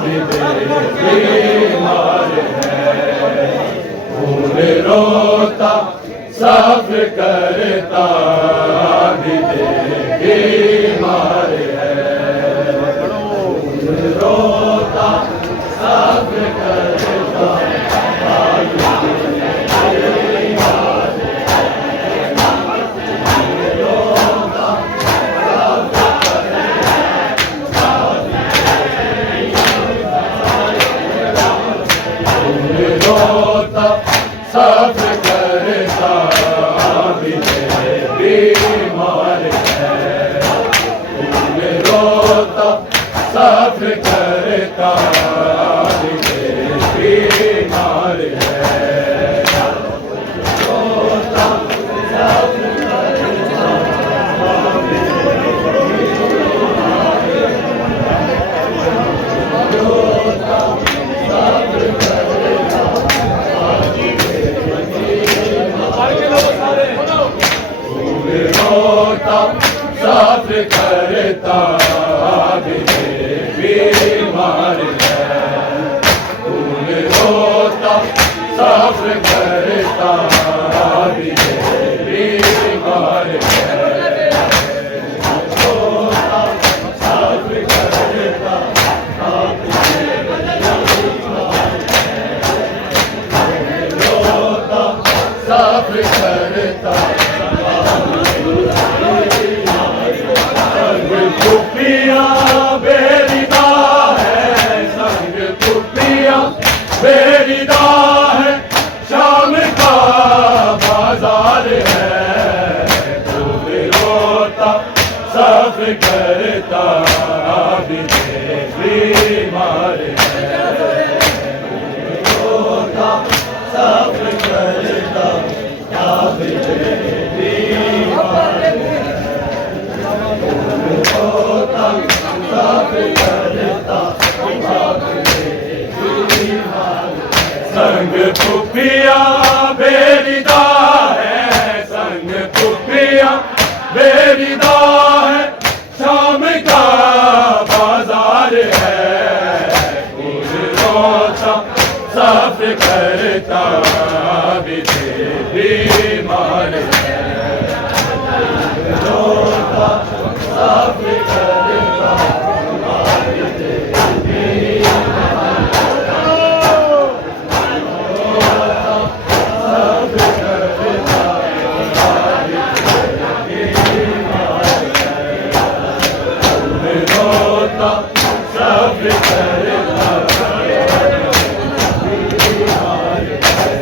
भी बीमार है। खून रोता साफ करता भी बीमार है। खून रोता साफ करता साफ करता भी बीमार है। खून रोता साफ करता भी बीमार है। रोता साफ साफ करता भी बीमार है। खून रोता साफ करता भी बीमार है। रोता साफ करता रोता साफ करता खुफिया बेरिदा है। संग खुफिया बेरिदा है। शाम का बाजार है। खून रोता साफ करता भी बीमार है। रोता साफ करता भी बीमार है। रोता साफ करता संग खुफिया बेरिदा है। संग खुफिया बेरिदा है। शाम का बाजार है। खून रोता साफ करता भी बीमार है। रोता साफ करता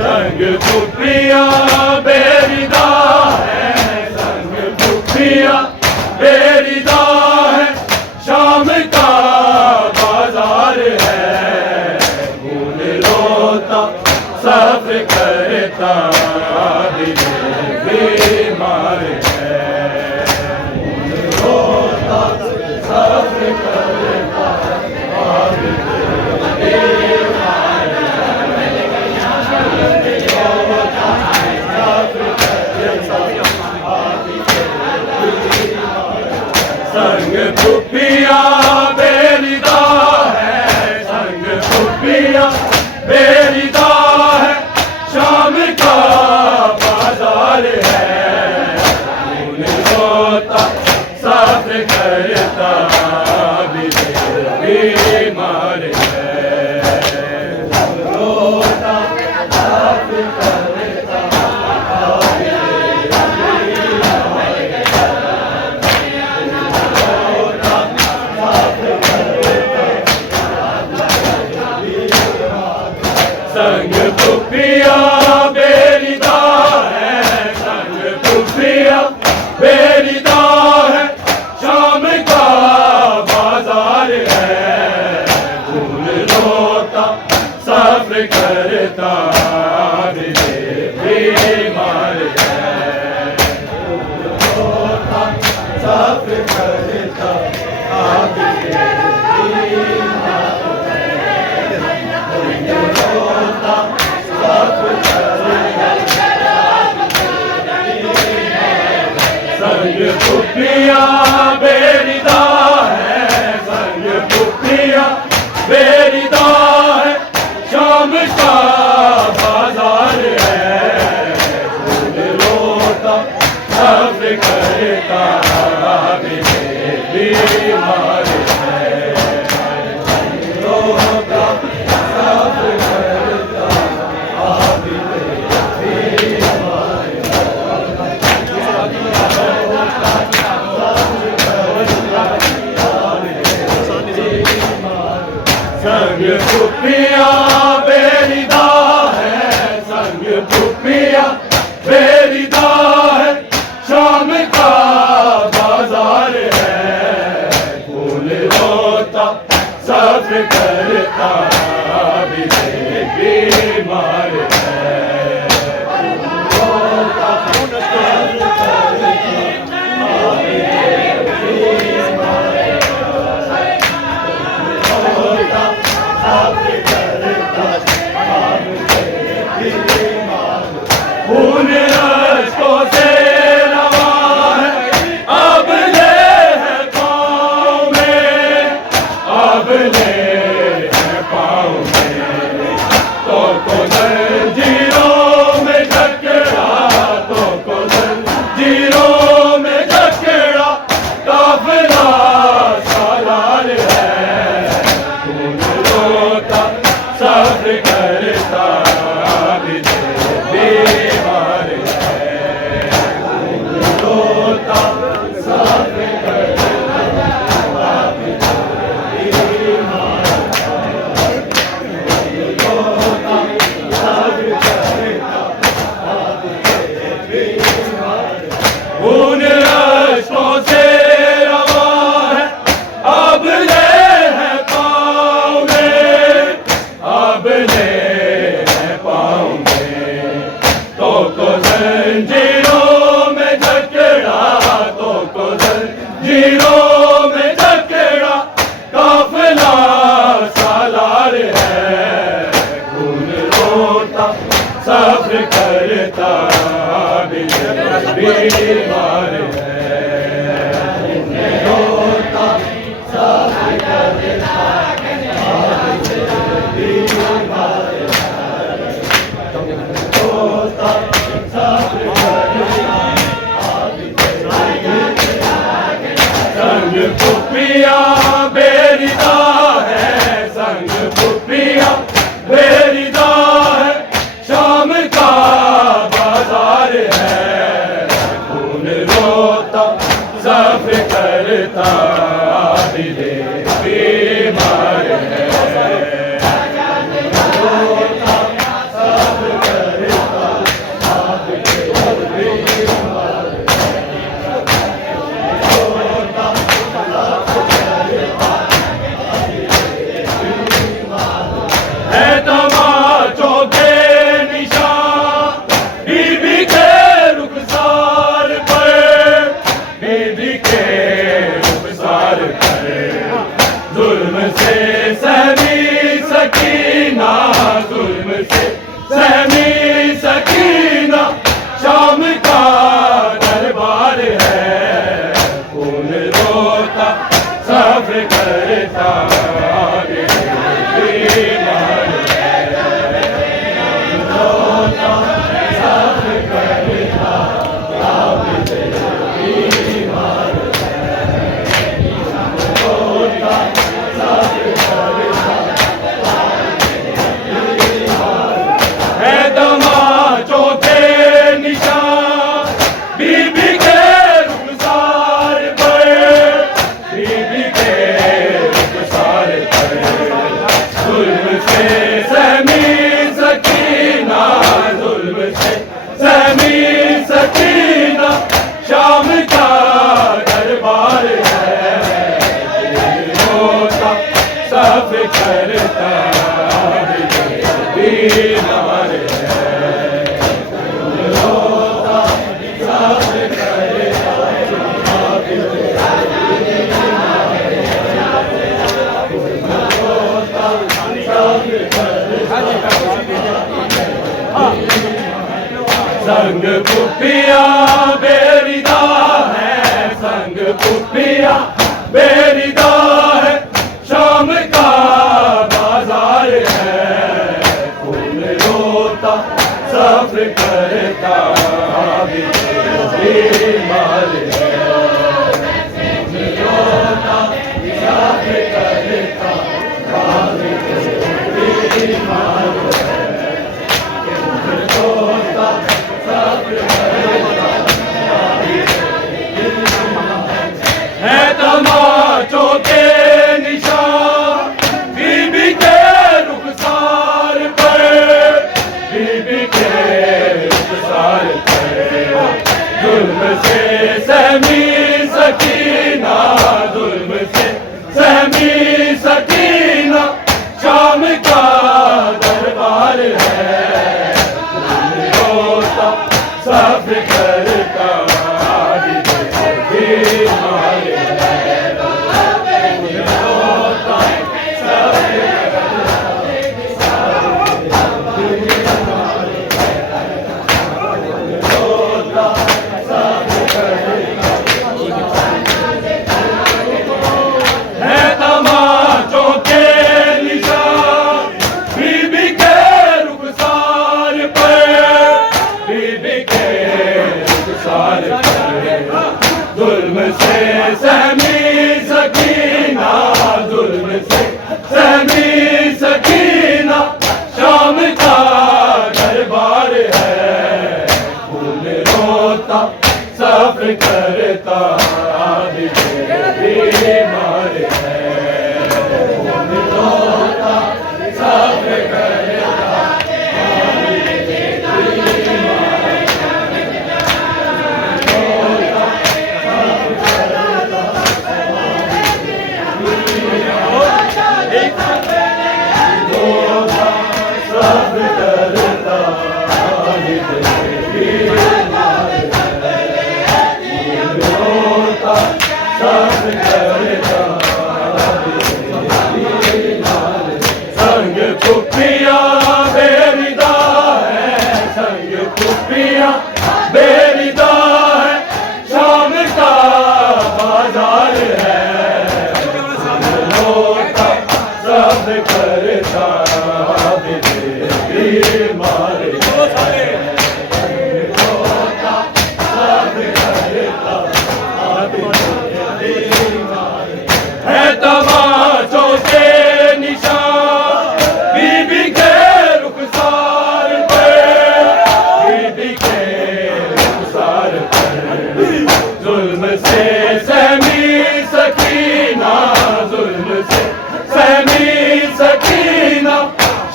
संग खुफिया बेरिदा है। संग खुफिया बेरिदा है। शाम का बाजार है। खून रोता साफ करता भी बीमार है। खून रोता साफ करता भी बीमार संग खुफिया बेरिदा है। संग खुफिया बेरिदा है। शाम का बाजार है। खून रोता साफ करता भी बीमार है। रोता साफ करता संग खुफिया बेरिदा है। संग खुफिया बेरिदा है। शाम का बाजार है। खून रोता साफ करता भी बीमार है। रोता साफ करता संग खुफिया बेरिदा है। संग खुफिया रोता सब्र करता बीमार है रोता सब्र करता संग पुपिया बेरिदा है संग पुपिया बेरिदा है शाम का बाजार है फूल रोता सब्र करता बीमार है खून अश्कों से रवा है अब ले है पाँव में अब ले है पाँव में तो जंजीरों में जकड़ा तो जंजीरों में जकड़ा काफिला सालार है खून रोता सब्र करता खून अश्कों से रवा है अब ले है पाँव में अब ले है पाँव में तो जंजीरों में जकड़ा तो जंजीरों में जकड़ा काफिला सालार है खून रोता सब्र करता बीमार है रोता सब्र करता बीमार रोता सब्र संग पुपिया बेरिदा है संग पुपिया बेरिदा है शाम का बाजार है खून रोता सब्र करता बीमार है रोता सब्र करता है तमाचों के निशान बीबी के रुखसार पर बीबी के रुखसार पर जुल्म से सहमी सकीना जुल्म से सहमी सकीना शाम का दरबार है खून रोता सब्र करता शाम का दरबार है रोता सब्र करता बीमार है रोता सब्र करता संग पुपिया बेरिदा है संग पुपिया बेरिदा है शाम का बाजार है खून रोता सब्र करता बीमार है रोता सब करता बीमार है रोता सब है तमाचों के निशान बीबी के रुखसार पर बीबी के रुखसार पर जुल्म से सहमी सकीना जुल्म से सहमी सकीना शाम का दरबार है रोता सब करता जुल्म से सहमी सकीना जुल्म से सहमी सकीना शाम का दरबार है फूल रोता सब करता बीमार है फूल रोता सब करता संग खुफिया बेरिदा है संग खुफिया बेरिदा है शाम का बाजार है लोटा सब करता बीमार है तमाचों के निशान बीबी के रुखसार पर बीबी के रुखसार पर जुल्म से सहमी सकीना जुल्म से सहमी सकीना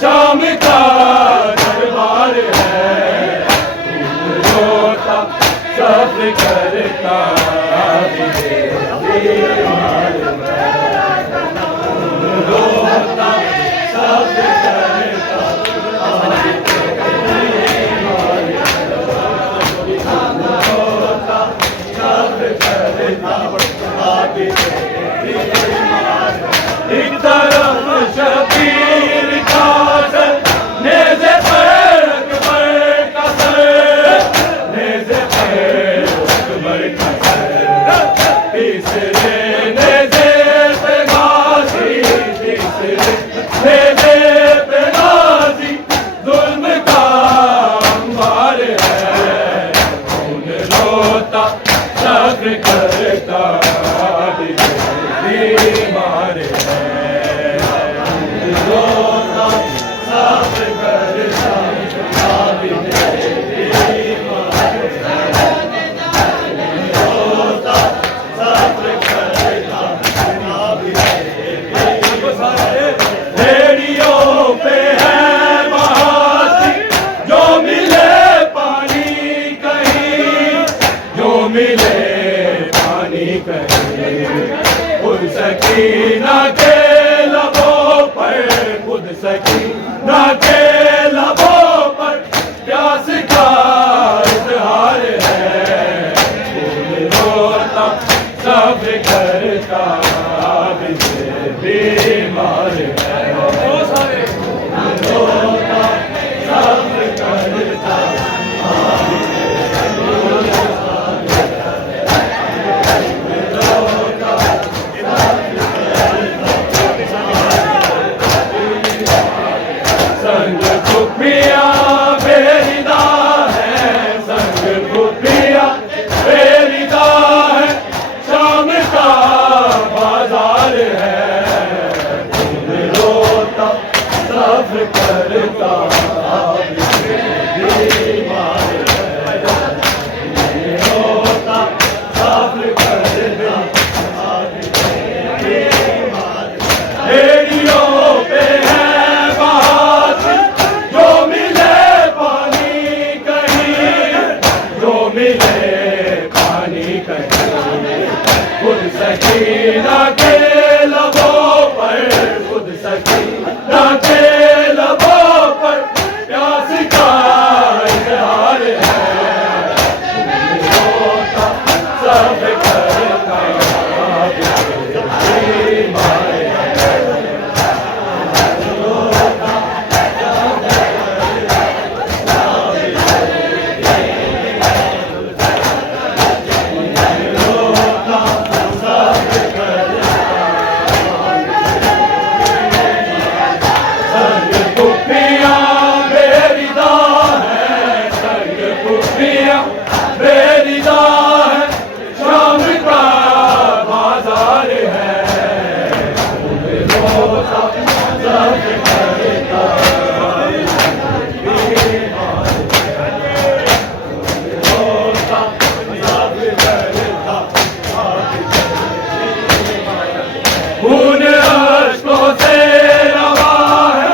शाम का दरबार है रोता सब करता रोता सब करता रोता सब करता एक तरफ शबीर का सर नेज़े पर अकबर का सर नेज़े पर अकबर का सर तीसरे नेज़े पे गाज़ी तीसरे नेज़े पे गाज़ी जुल्म का अंबार है खून रोता सब करता बीमार है रोता सब करता रोता सब करता रेडियो पे है महासी जो मिले पानी कहीं जो मिले पानी कहीं खुद सकीना के लबों पर खुद सकीना के लबों पर प्यास का इजहार है फूल रोता सब करता बीमार है रोता सब करता संग खुफिया बेरिदा है संग खुफिया मिले पानी कहीं खुद सकीना के लबों पर खुद सकीना के लबों पर प्यास का इजहार है रोता सब करता बेरिदा है शाम का बाजार है रोता सब करता रोता सब करता खून अश्कों से रवा है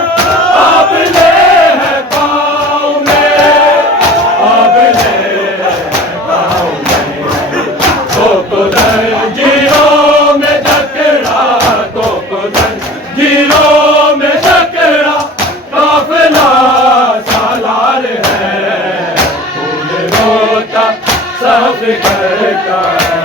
अब ले है पाँव में अब ले जीरो में टकरा तो जीरो में टकरा काफिला सालार है फूल रोता सब करता है